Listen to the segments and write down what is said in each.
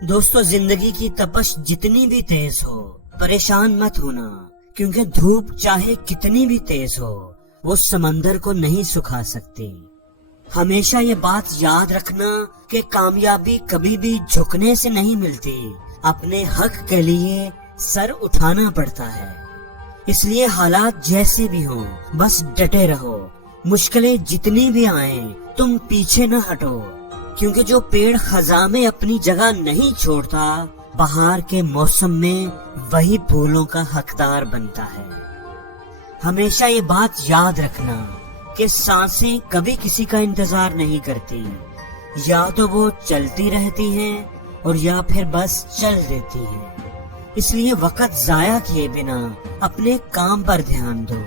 دوستو زندگی کی تپش جتنی بھی تیز ہو پریشان مت ہونا، کیونکہ دھوپ چاہے کتنی بھی تیز ہو وہ سمندر کو نہیں سکھا سکتی۔ ہمیشہ یہ بات یاد رکھنا کہ کامیابی کبھی بھی جھکنے سے نہیں ملتی، اپنے حق کے لیے سر اٹھانا پڑتا ہے۔ اس لیے حالات جیسے بھی ہوں بس ڈٹے رہو، مشکلیں جتنی بھی آئیں تم پیچھے نہ ہٹو، کیونکہ جو پیڑ خزاں میں اپنی جگہ نہیں چھوڑتا بہار کے موسم میں وہی پھولوں کا حقدار بنتا ہے۔ ہمیشہ یہ بات یاد رکھنا کہ سانسیں کبھی کسی کا انتظار نہیں کرتی، یا تو وہ چلتی رہتی ہیں اور یا پھر بس چل دیتی ہیں۔ اس لیے وقت ضائع کیے بنا اپنے کام پر دھیان دو۔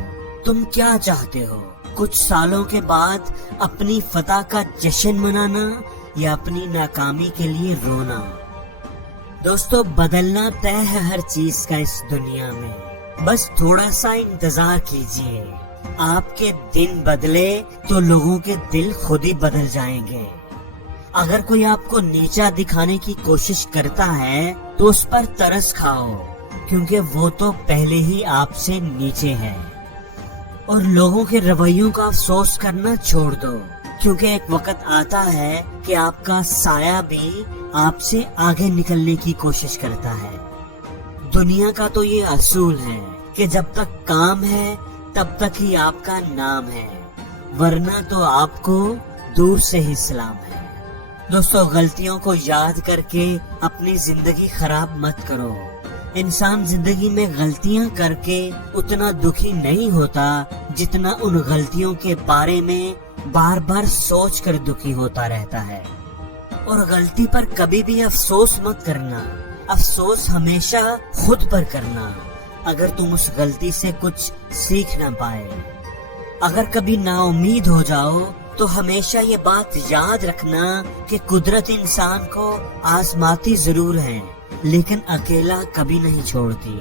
تم کیا چاہتے ہو؟ کچھ سالوں کے بعد اپنی فتح کا جشن منانا یا اپنی ناکامی کے لیے رونا؟ دوستو بدلنا طے ہے ہر چیز کا اس دنیا میں، بس تھوڑا سا انتظار کیجئے۔ آپ کے دن بدلے تو لوگوں کے دل خود ہی بدل جائیں گے۔ اگر کوئی آپ کو نیچا دکھانے کی کوشش کرتا ہے تو اس پر ترس کھاؤ، کیونکہ وہ تو پہلے ہی آپ سے نیچے ہے۔ اور لوگوں کے رویوں کا افسوس کرنا چھوڑ دو، کیونکہ ایک وقت آتا ہے کہ آپ کا سایہ بھی آپ سے آگے نکلنے کی کوشش کرتا ہے۔ دنیا کا تو یہ اصول ہے کہ جب تک کام ہے تب تک ہی آپ کا نام ہے، ورنہ تو آپ کو دور سے ہی سلام ہے۔ دوستو غلطیوں کو یاد کر کے اپنی زندگی خراب مت کرو۔ انسان زندگی میں غلطیاں کر کے اتنا دکھی نہیں ہوتا جتنا ان غلطیوں کے بارے میں بار بار سوچ کر دکھی ہوتا رہتا ہے۔ اور غلطی پر کبھی بھی افسوس مت کرنا، افسوس ہمیشہ خود پر کرنا اگر تم اس غلطی سے کچھ سیکھ نہ پائے۔ اگر کبھی نا امید ہو جاؤ تو ہمیشہ یہ بات یاد رکھنا کہ قدرت انسان کو آزماتی ضرور ہے لیکن اکیلا کبھی نہیں چھوڑتی۔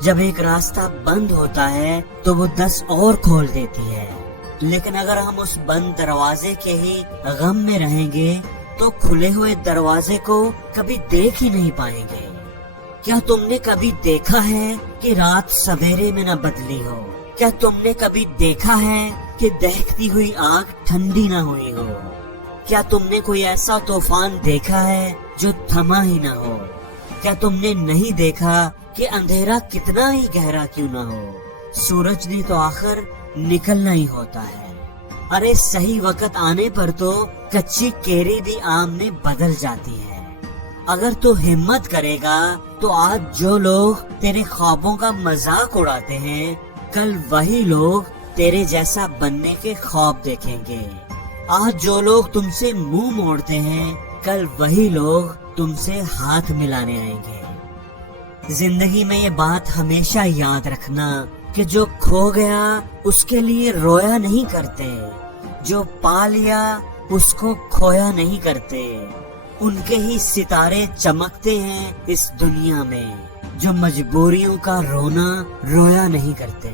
جب ایک راستہ بند ہوتا ہے تو وہ 10 اور کھول دیتی ہے، لیکن اگر ہم اس بند دروازے کے ہی غم میں رہیں گے تو کھلے ہوئے دروازے کو کبھی دیکھ ہی نہیں پائیں گے۔ کیا تم نے کبھی دیکھا ہے کہ رات سویرے میں نہ بدلی ہو؟ کیا تم نے کبھی دیکھا ہے کہ دہکتی ہوئی آگ ٹھنڈی نہ ہوئی ہو؟ کیا تم نے کوئی ایسا طوفان دیکھا ہے جو تھما ہی نہ ہو؟ کیا تم نے نہیں دیکھا کہ اندھیرا کتنا ہی گہرا کیوں نہ ہو، سورج نے تو آخر نکلنا ہی ہوتا ہے۔ ارے صحیح وقت آنے پر تو کچی کیری بھی آم میں بدل جاتی ہے۔ اگر تو ہمت کرے گا تو آج جو لوگ تیرے خوابوں کا مذاق اڑاتے ہیں کل وہی لوگ تیرے جیسا بننے کے خواب دیکھیں گے۔ آج جو لوگ تم سے منہ موڑتے ہیں کل وہی لوگ تم سے ہاتھ ملانے آئیں گے۔ زندگی میں یہ بات ہمیشہ یاد رکھنا کہ جو کھو گیا اس کے لیے رویا نہیں کرتے، جو پا لیا اس کو کھویا نہیں کرتے۔ ان کے ہی ستارے چمکتے ہیں اس دنیا میں جو مجبوریوں کا رونا رویا نہیں کرتے۔